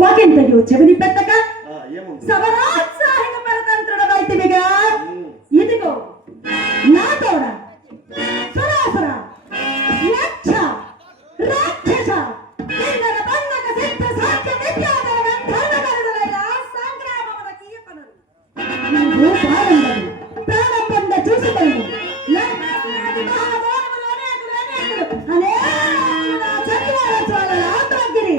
వాకెంతయో చెవిని పెట్టక సమరోత్సాహిక పరతంత్రుడవైతివిగా ఇదిగో నా తోడ సురాసుర యక్ష రాక్షస కిన్నర పన్నక సిద్ధ సాధ్య విద్యాధర గంధర్వగరుడైన సంగ్రామమున కీయపనరు నీవు పారందరు ప్రాణం పొంద చూసుకొని లంకాసురాది మహాదానవులు అనేకులు అనేకులు నా చక్రాల జ్వాలల ఆంధ్రగిరి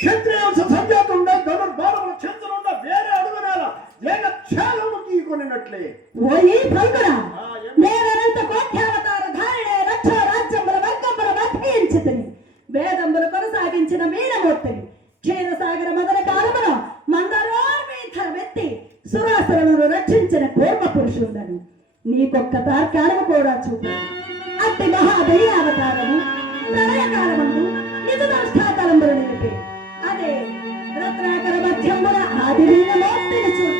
క్షత్రియ సంజాతుండ ధనుర్బాణముల చంద్రుండ వేరే అడుగునాల ఏక క్షేమముకి కొనినట్లే ఓయి ఫల్గుణ నేనంత కోట్యావతార ధారిణే రక్ష రాజ్యముల వర్గముల వర్ధించితిని వేదములు కొనసాగించిన మీనమూర్తిని క్షీరసాగర మదన కాలమున మందరోర్మీధరమెత్తి సురాసురులను రక్షించిన కూర్మ పురుషుండను నీకొక్క తార్కాణము కూడా చూపు అట్టి మహాదయావతారము ప్రళయకాలమందు నిజదష్టాతలంబులు నిలిపి అదే రత్నాకర మధ్యమున ఆదివీనమూర్తిని చూడు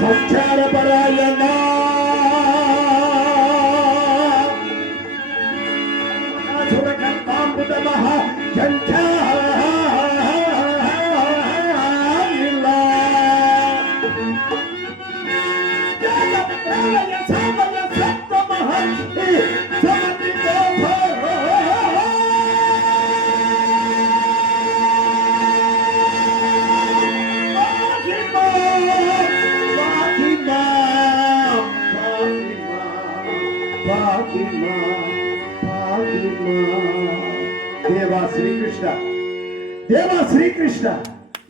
సంచారపరాయణ మహా దేవా శ్రీకృష్ణ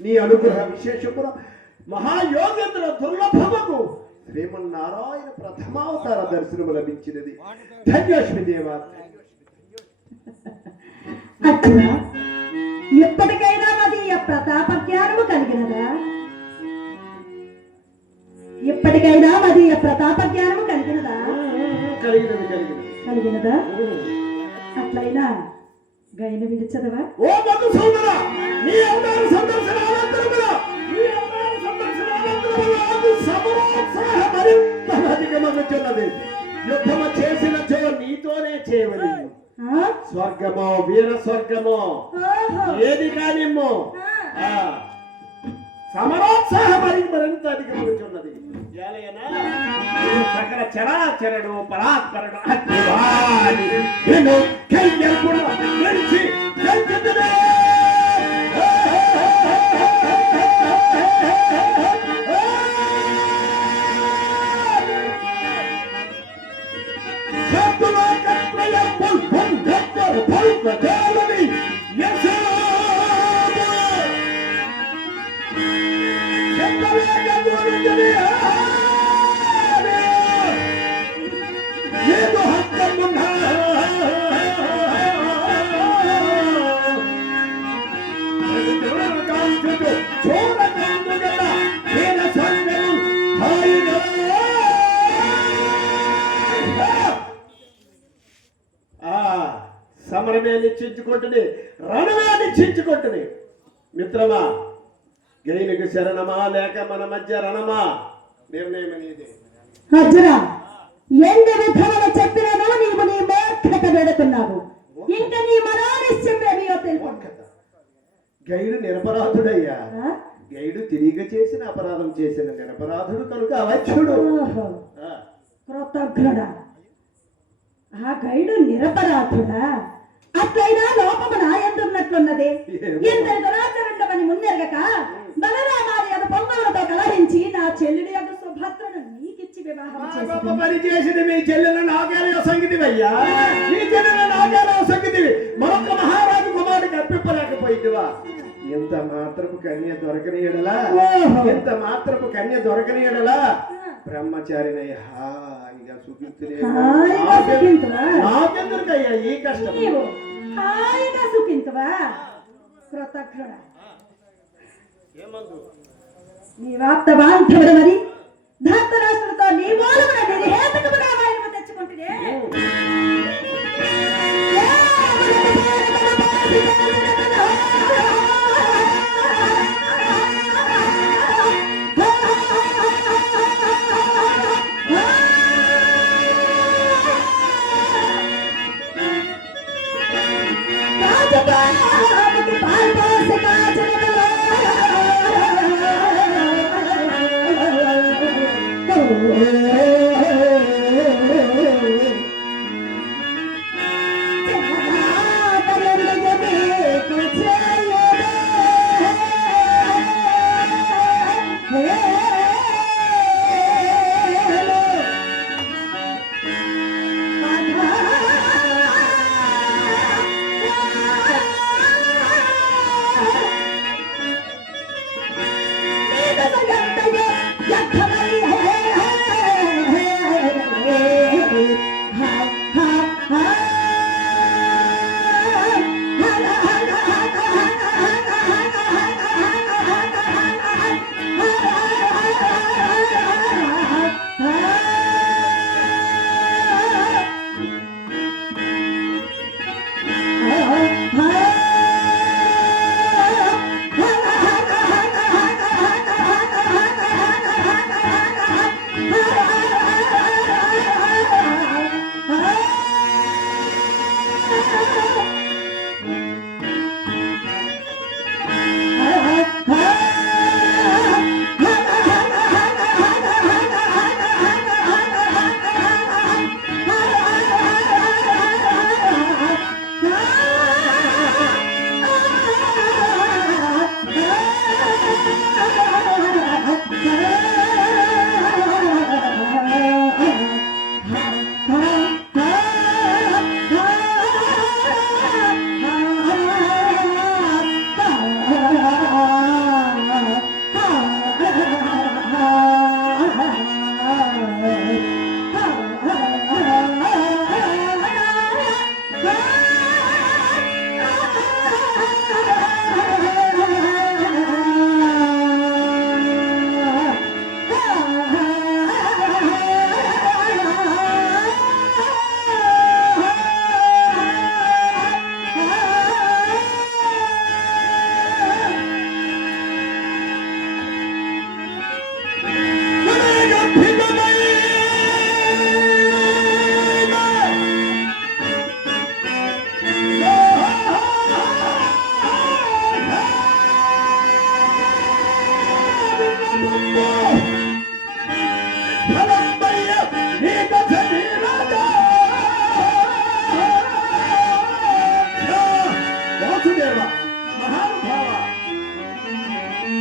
నీ అనుగ్రహ విశేషమున మహాయోగేంద్ర దుర్లభముకు శ్రీమన్నారాయణ ప్రథమావతార దర్శనము లభించినది ధన్యోష్మి దేవా అట్లా ఎప్పటికైనా మదీయ ప్రతాప జ్ఞానము కలిగినదా ఎప్పటికైనా మదీయ ప్రతాప జ్ఞానము కలిగినదా కలిగినదా అట్లయినా గైన విడిచదవా ఓ మధు సోదర నీ అవతార సందర్శన అనంతరమున నీ అవతార సందర్శన అనంతరమున సమరోత్సాహ మరింత అధికమగుచున్నది యుద్ధము చేసిన చో నీతోనే చేయవలి స్వర్గమో వీర స్వర్గమో ఏది కానిమ్మో సమరోత్సాహ మరింత అధికమగుచున్నది సకల చరాచరుడు పరాత్పరుడు అగ్నివాణి నేను కయ్యల్పుడు నిలిచి గెలుచుదునే సమరమే నిశ్చయించుకుంటుంది రణమే నిశ్చయించుకుంటుంది మిత్రమా గైనకు శరణమా లేక మన మధ్య రణమా నిర్ణయం అనేది అర్జునా ఎన్ని విధాలు చెప్పినానో నీవు నీ మూర్ఖత పెడుతున్నావు ఇంకా నీ మనోనిశ్చయం ఏమియో తెలుపు గైడు నిరపరాధుడయ్యా గైడు తిరిగి చేసిన అపరాధం చేసిన నిరపరాధుడు కనుక అవచ్చుడు కృతజ్ఞుడా ఆ గైడు నిరపరాధుడా అట్లయినా లోపము నా ఎందున్నట్లున్నది ఇందరి దురాచరణమని మున్నెరగక బలరామాది అది పొంగలతో కలహించి నా చెల్లిని యొక్క సుభద్రను నీకిచ్చి వివాహం పని చేసింది మీ చెల్లెలను నాగేల సంగీతివయ్యా నీ చెల్లెలను నాగేల సంగీతివి మరొక మహారాజు కుమారుడికి అర్పింపలేకపోయిందివా ఎంత మాత్రపు కన్య దొరకనీయడలా ఎంత మాత్రపు కన్య దొరకనీయడలా బ్రహ్మచారినై హాయిగా నాకెందుకయ్యా ఈ కష్టం హాయిగా సుఖించవా కృతజ్ఞుడా నీ వార్త బాంధవుడు మరి ధాతరాష్ట్రులతో నీ మూలమున నిర్హేతుకముగా వైరము తెచ్చుకుంటునే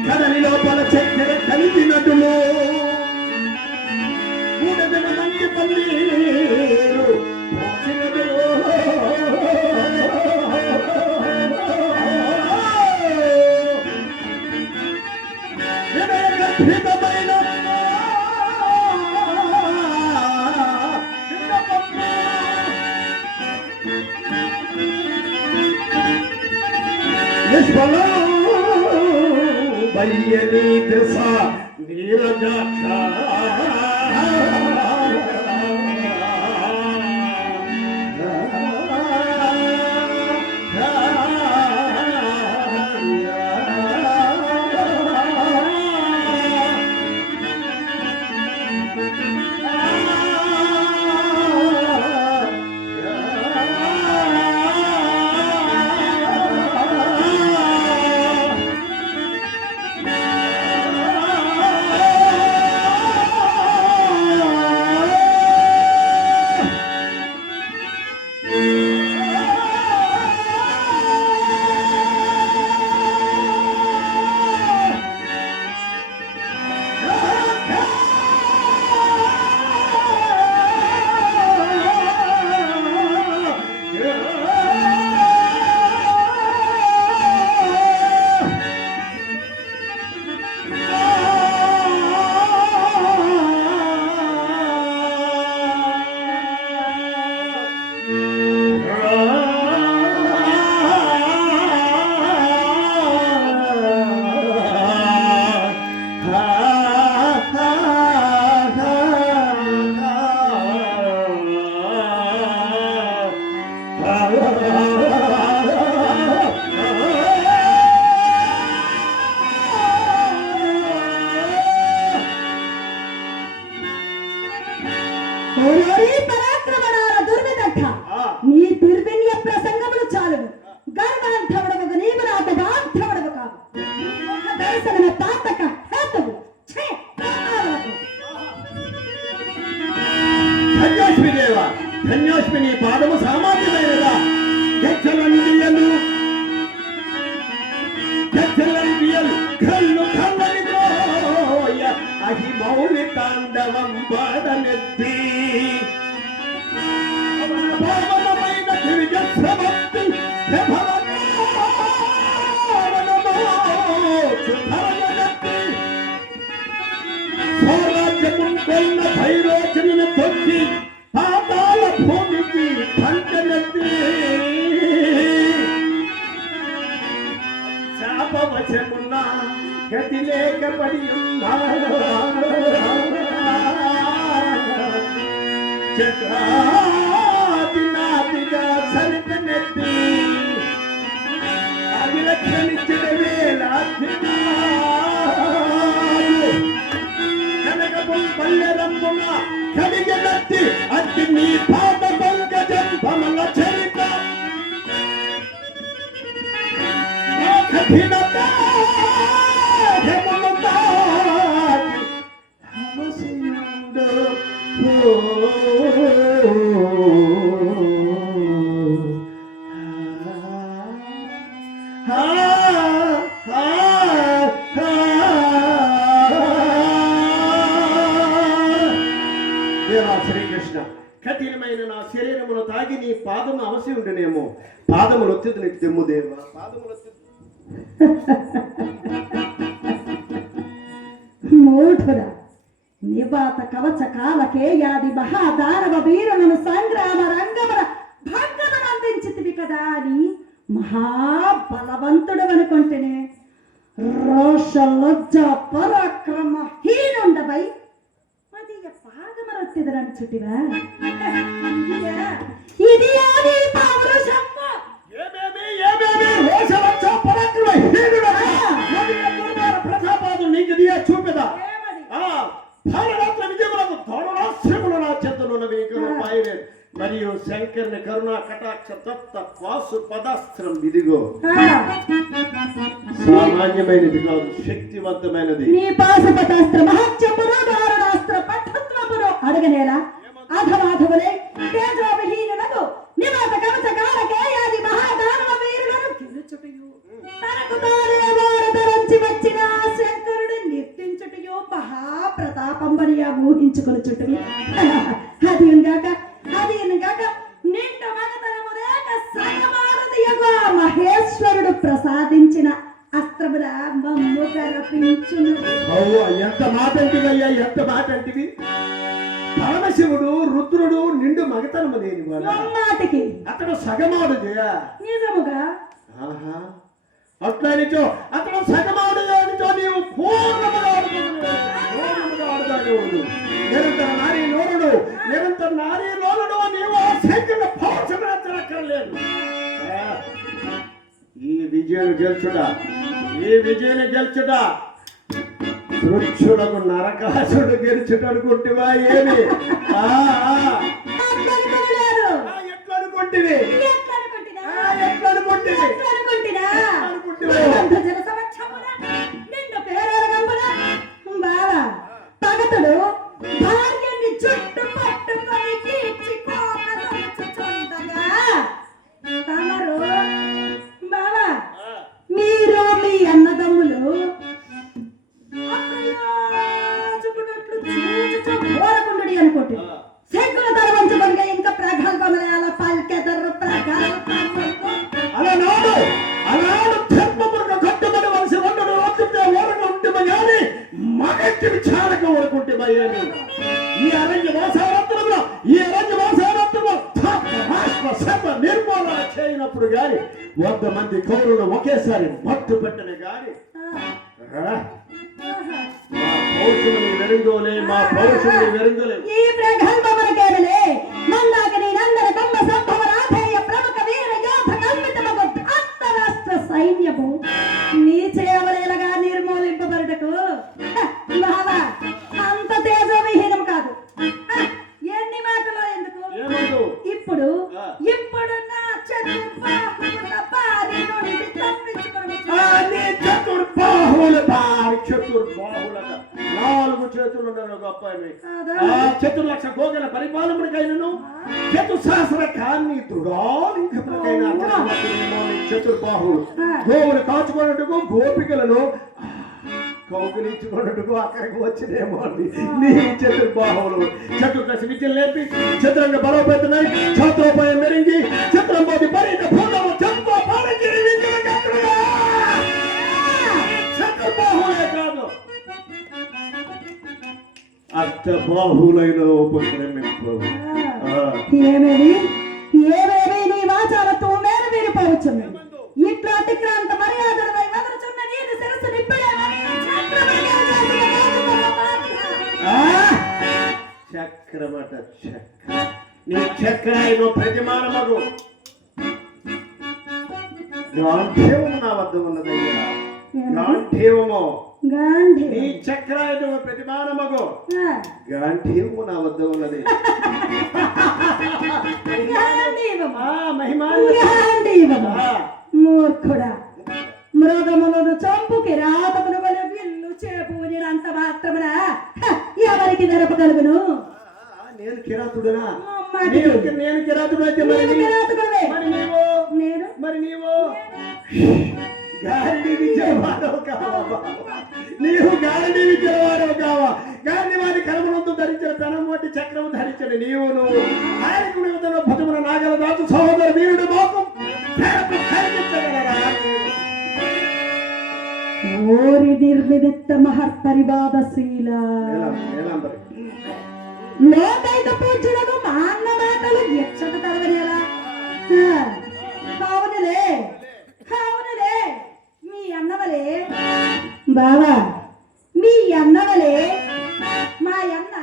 కడలి లోపల చక్కెర కలిపినట్టులో మూడదిన మంచి పన్నీరు పోసినట్టులో వినయగర్భితమైన బయ్యని దశ నీరజాక్ష పరాక్రమణాల దుర్విదగ్ధ నీ దుర్విన్య ప్రసంగములు చాలును. గర్భాంధవుడవు నీవు నా బాంధవుడవు కావు. ముఖ దర్శనమ తాతక హేతువు ఛే పాపాలకు. ధన్యోస్మి దేవ, ధన్యోస్మి. నీ పాదము సామాన్యమైనదా? గచ్చలండియలు కళ్ళు కళ్ళనిదోయ అహి మౌలి తాండవం పాదమెత్తి పావనమైన దివ్యశ్రవత్తి స్వరాజ్యమున్న భైరోచనను తొక్కి పాతాల భూమికి కంటనెత్తి శాపవశమున్న గతి లేకపడి చక్రాదినాదిగా సరితనెత్తి అవిలక్షణించిన వేళ కనకపు పల్లెరంపున కడిగనెత్తి అట్టి నీ పాద పంకజం భమల చరిత కఠినత శ్రీకృష్ణ, కఠినమైన నా శరీరమును తాగి నీ పాదము అవశ్యం ఉండునేమో. పాదములు వచ్చేది నీకు తెమ్ము దేవ, పాదములు మూఢుడా, నిపాత కవచ కాలకేయాది మహాదానవ వీరులను సంగ్రామ రంగమున భంగమును అందించితివి కదా అని మహాబలవంతుడు అనుకుంటేనే రోష లజ్జ పరాక్రమ హీనుండవై మదియ పాదమరొత్తిదరని చుట్టివా. ఇది ఆది పౌరుషమ్మ. ప్రతాపాదు నీకు దియా చూపెదా భారతరత్న విజయములకు ధనురాశ్రములు నా చేతులున్నవి. మరియు శంకరుని కరుణా కటాక్ష తప్త వాసు పదాస్త్రం ఇదిగో. సామాన్యమైనది కాదు, శక్తివంతమైనది. నీ పాశుపతాస్త్ర మహత్యమును దారుణాస్త్ర పఠత్వమును అడగనేలా అధమాధములే తేజోవిహీనులకు నివాత కవచ కాలకేయాది మహాదానవ వీరులను గెలుచుటయు తనకు తానే వారధరించి వచ్చిన ఊహించుకొని చుట్టూ అది గాక నిండు మగతనము రేఖ సగమారుదియగు ఆ మహేశ్వరుడు ప్రసాదించిన అస్త్రముల మమ్ము గరపించును. ఎంత మాట అంటివయ్యా, ఎంత మాట అంటివి. పరమశివుడు రుద్రుడు నిండు మగతనము లేని మాటికి అతడు సగమాడు జయ నిజముగా. అట్లనిచో అతడు సగమాడు లేనిచో నీవు పూర్ణముగా ఆడుతాడు. నిరంతర నారీ లోనుడు నీవు శంకర పౌరుషమనక్కర్లేదు. ఈ విజయను గెలుచుట వృక్షులకు నరకాసుడు గెలుచుట అనుకుంటువా ఏమి? ఎట్లా అనుకుంటివి? పగతుడు భార్యని చుట్టు పట్టుకొని కీర్చిపోకదలుచుచుండగా తమరు బావా మీరు మీ అన్నదమ్ములు చూపునట్లు చూచుచు కోరకుండుడి అనుకోండి. శంకుల తల వంచుకొని ఇంకా ప్రగల్భమలయాల పల్కెదర్రు అలాడు ధర్మమునకు కట్టుబడి వలసి ఉండడు. ఒక్కటే ఓరగా ఉంటుమ గాని మగట్టి విచారక ఊరుకుంటుమయ్యాని. ఈ అరణ్య వాసారాత్రంలో నిర్మూలన చేయనప్పుడు గాని 100 మంది కౌరులు ఒకేసారి మట్టు పెట్టిన గాని మా పౌరుషుని వెరుంగోలే. ఈ ప్రగల్భమునకేమలే మందాకిని నందన బొమ్మ సంభవ రాధేయ ప్రముఖ వీర యోధ కల్పితమగు అంతరాష్ట్ర సైన్యము నీ చేయవలేలగా నిర్మూలింపబడుటకు బావా అంత తేజోవిహీనం కాదు. ఎన్ని మాటలో ఎందుకు ఇప్పుడు నా చతుర్బాహువుల బారి నుండి చతుర్బాహువుల 4 చేతులు గొప్ప చతుర్లక్ష గోగల పరిపాలనకైనను చతుసహస్ర కాన్ని చతుర్బాహువులు గోవులు కాచుకున్నట్టుకు గోపికలను కౌగిలించుకున్నట్టుకు అక్కడికి వచ్చినేమో అండి. నీ చతుర్బాహువులు చతుర్దశ విద్యలు నేర్పి చతురంగ బలోపేతున్నాయి. ఛాత్రోపాయం మెరింగి చతురంబోది పరిత భూతము చతుర్బాహువులే కాదు అష్టబాహులైన ఉపక్రమింపు. ఏమేమి నీ వాచాలతో మేర వీరిపోవచ్చును. ఇట్లా అతిక్రాంత మర్యాదలు వదలుచున్న నీరు శిరస్సు చక్రమట నీ చక్రాయను ప్రతిమానమగు గాంధీవము నా వద్ద ఉన్నదయ్యా. గాంధీవము నీ చక్రాయను ప్రతిమానమగు గాంధీవము నా వద్ద ఉన్నది. మూర్ఖుడా మృగములను చంపుకి రాతమును వలె విల్లు చేపూనినంత మాత్రమున ఎవరికి నెరపగలుగును? నేను కిరాతుడనా? నేను కిరాతుడు అయితే మరి నీవు గారిని విజయవాడవు కావా? నీవు గారిని విజయవాడవు కావా? గారిని వారి కర్మలంతో ధరించిన పెనం వంటి చక్రము ధరించిన నీవును ఆయనకుడు భుజమున నాగల దాచు సహోదర వీరుడు మోకం ఓరి నిర్మిదిత్త మహత్పరివాదశీల లోకైక పూజ్యులకు మా అన్న మాటలు యక్షత తరవని ఎలా? అవునులే మీ అన్నవలే బావా, మీ అన్నవలే మా అన్న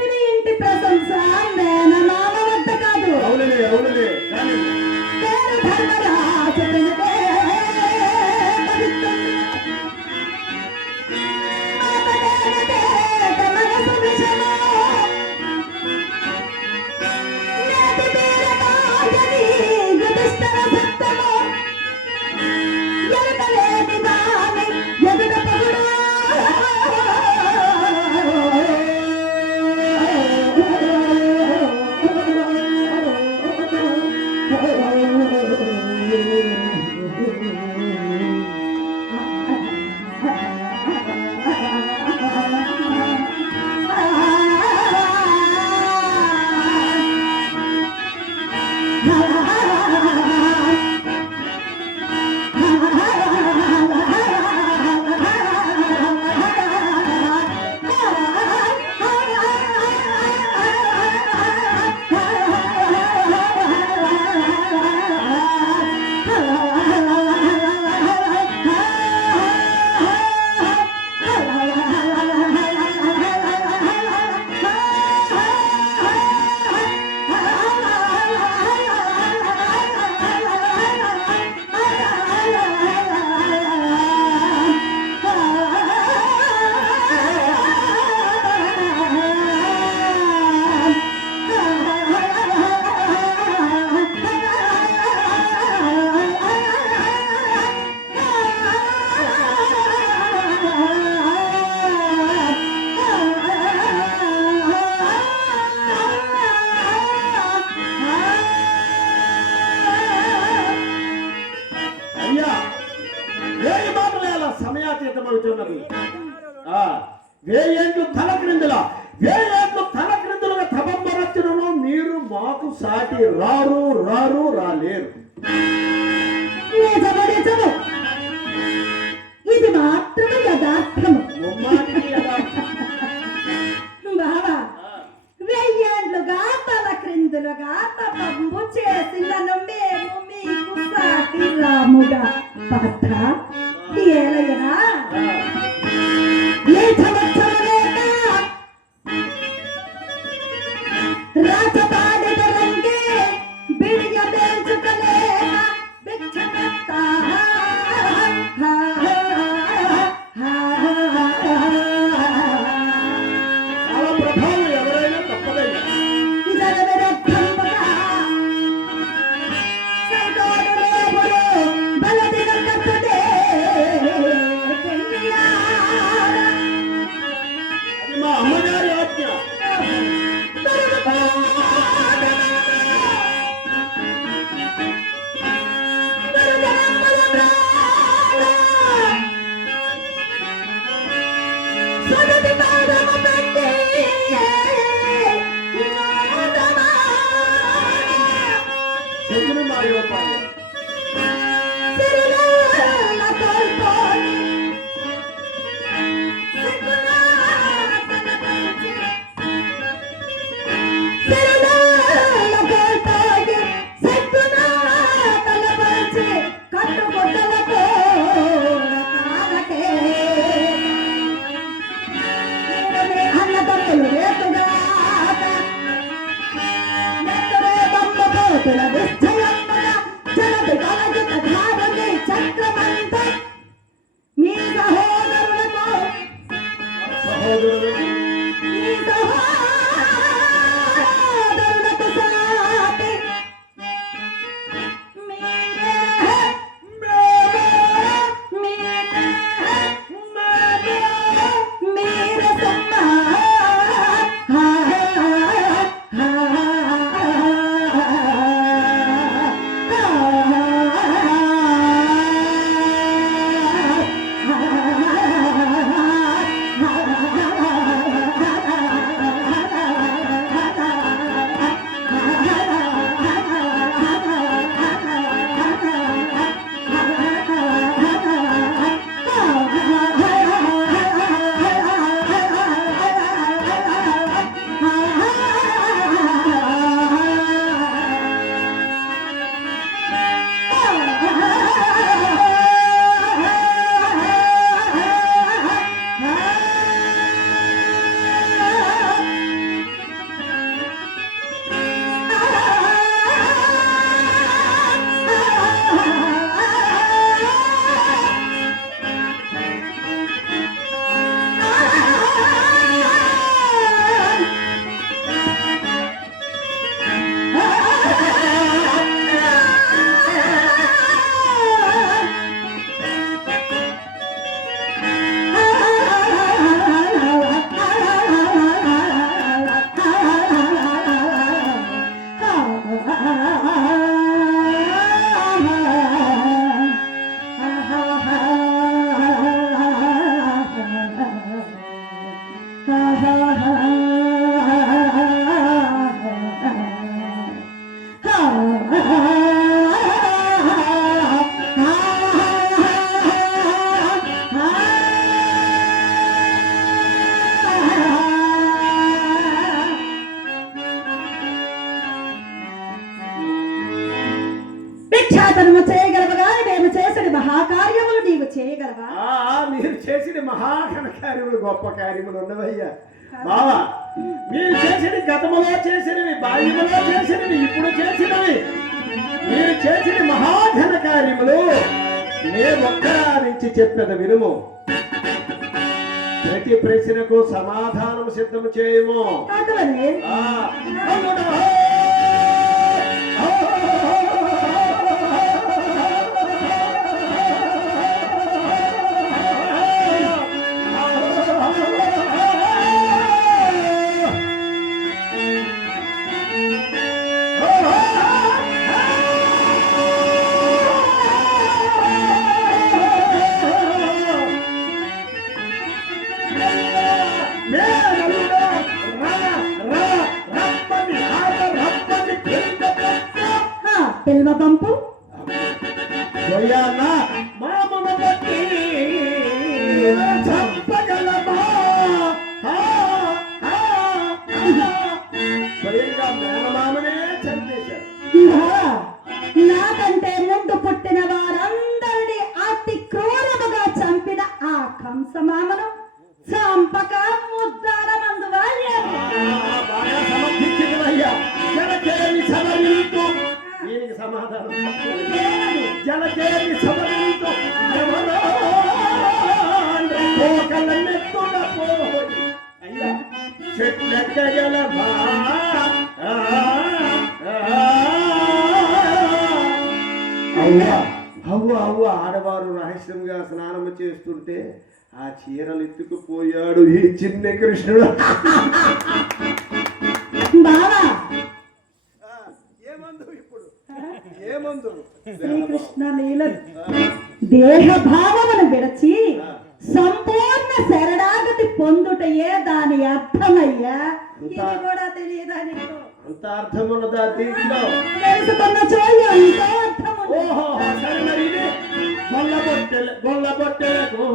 పుట్టిన ఇంటి ప్రశంస మేనమామ వద్ద కాదు. అవునులే అవునులే కానీ పేరు ధర్మరాజు పెనుకే పవిత్రుడు. మాట తేనె మనసు విషము. నేటి వీరరాజని యుధిష్ఠిర సత్యము. ఎరుకలేని వాని ఎదుట పొగుడు. అయ్యా వేయి మాటలేల సమయాతీతమవుతున్నది. వేయేండ్లు తల క్రిందులుగా తపమ్మరచును. మీరు మాకు సాటి రాలేరు. నిజము నిజము. ఇది మాత్రమే యథార్థము. ముమ్మాటికి యథార్థం. బావా వెయ్యేండ్లుగా తల క్రిందులుగా తపంబు చేసినను మేము మీకు సాటి రాముగా పాత్ర ఏలయనా ఏ సంవత్సరమేక రాజపాడిన రంగే బిడియ తేల్చుకలేక భిక్షమెత్తా. చాలా ప్రభావం ఎవరైనా తప్పదయ్యా. అది మా అమ్మగారి ఆజ్ఞ. చెందిన మా యువపాలు అన్నదమ్ములు భిక్షాటనము చేయగలవు గాని మేము చేసిన మహాకార్యములు నీవు చేయగలవా? మీరు చేసిన మహాఘన కార్యములు గొప్ప కార్యములు ఉన్నవయ్యా బావా. మీరు చేసిన గతములో చేసినవి, బాల్యములో చేసినవి, ఇప్పుడు చేసినవి, మీరు చేసిన మహాఘన కార్యములు నేను ఒక్కరించి చెప్పిన వినుము. ప్రతి ప్రశ్నకు సమాధానం సిద్ధము చేయము. అటువలే పిల్వ పంపు మామను బట్టి చంపగలమా? స్వయంగా మేనమామనే చంపేశారు. నాకంటే ముందు పుట్టిన వారందరినీ అతి క్రూరముగా చంపిన ఆ కంసమామను చంపక ముద్దాడమందు బాగా సమర్థించిందయ్యా. జలకేమి సవరింతు, దీనికి సమాధానం జలకేమి సవరింతు అయ్యా చెట్లెక్కగలమా? అవ్వ ఆడవారు రహస్యంగా స్నానము చేస్తుంటే ఆ చీరలు ఎత్తుకుపోయాడు ఈ చిన్న కృష్ణుడు. బావా ఏమందు ఇప్పుడు ఏమందు శ్రీకృష్ణ లీల దేహ భావమును విడచి సంపూర్ణ శరణాగతి పొందుటయే దాని అర్థమయ్యా. ఇది కూడా తెలియదా నీకు? అంత అర్థమున్నదా దీంట్లో? తెలుసుకున్న చోయ ఎంతో అర్థము. ఓహో సరే మరి ఇది గొల్ల బొట్టెలకు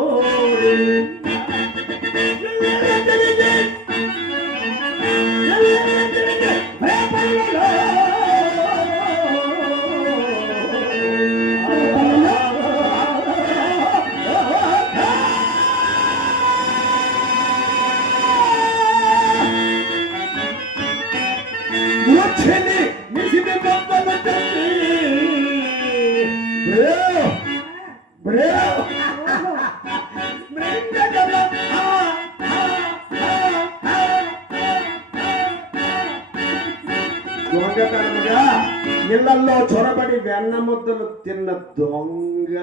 దొంగతనముగా ఇళ్లలో చొరబడి వెన్న ముద్దలు తిన్న దొంగ.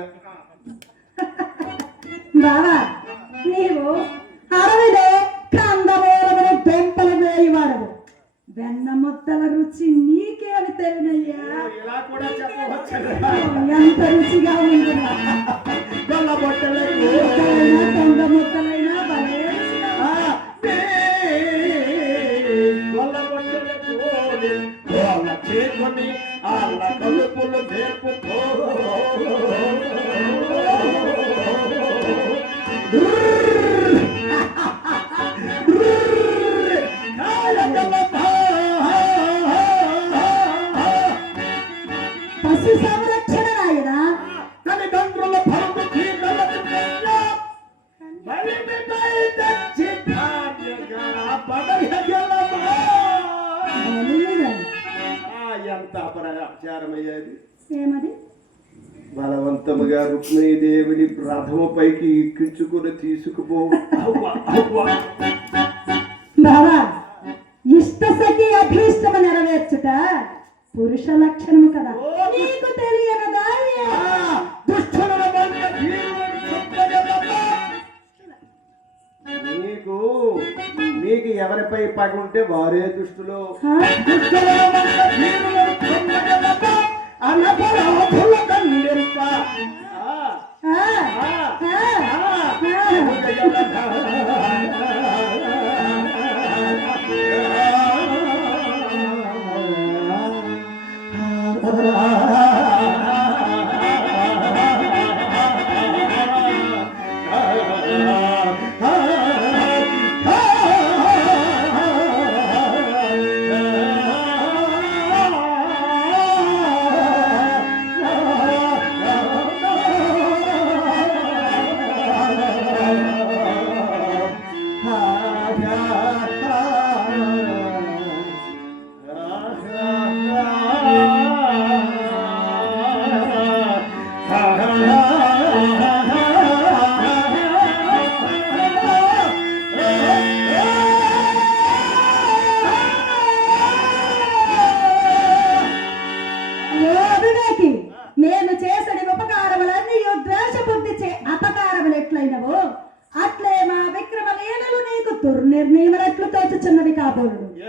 బావా నీవు అడవిలో కందమూలమును పెంపలు వేయవాడవు. వెన్న ముద్దల రుచి నీకేమి తెలియనయ్యా? ఇలా కూడా చెప్పవచ్చు. ఎంత రుచిగా ఉంది. గొల్ల బొట్టెలకు దొంగ ముద్దలైనా భలే గొల్ల బొట్టెలకు వాళ్ళ చేకొని వాళ్ళ కలుపులు నేర్పుతో పశు సంరక్షణ రాయదా? తల్లిదండ్రుల పరుగు ఎంత అపరాచారమయ్యేది. ఏమది? బలవంతముగా రుక్మిణీదేవిని రథముపైకి ఎక్కించుకుని తీసుకుపో. బావా ఇష్ట సఖి అభీష్టము నెరవేర్చుట పురుష లక్షణము కదా, నీకు తెలియనదా? నీకు ఎవరిపై పగ ఉంటే వారే దుష్టులు.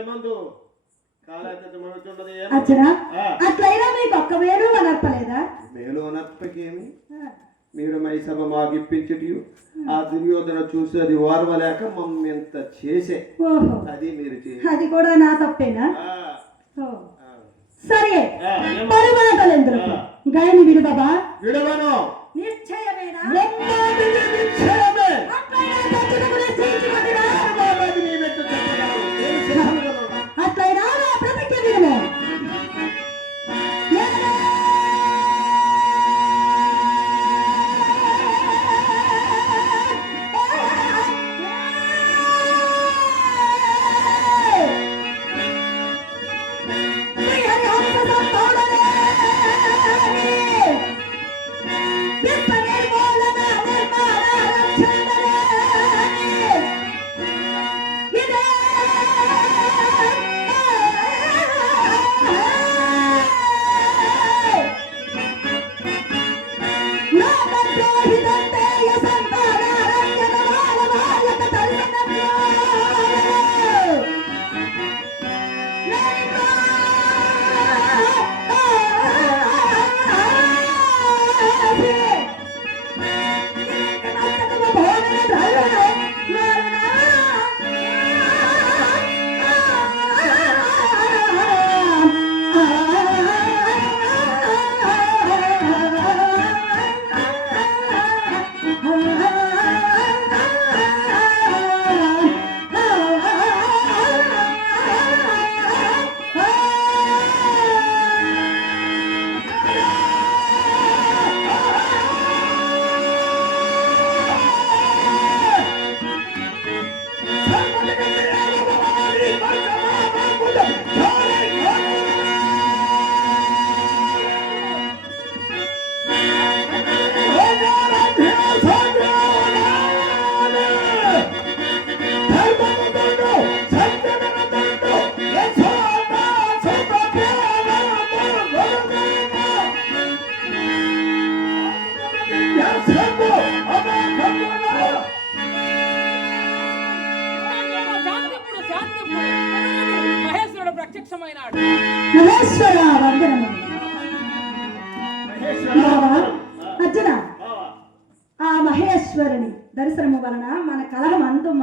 ఏమందు కాలైతే మరుగుతున్నది అర్జున అట్లయినా మీకు ఒక్క వేరు అనర్పలేదా? మేలు అనర్పకేమి మీరు మై సభ మాకు ఇప్పించటి ఆ దుర్యోధన చూసి అది ఓర్వలేక మమ్మల్ని ఎంత చేసే ఓహో అది మీరు అది కూడా నా తప్పేనా? సరే మరి మాటలు ఎందుకు గాయని విడు బాబా. విడవను నిశ్చయమేనా? నిశ్చయమే. అట్లయినా నా ప్రతిజ్ఞ విడుము. మహేశ్వర వందనము. అర్జున ఆ మహేశ్వరుని దర్శనము వలన మన కలహం అంతం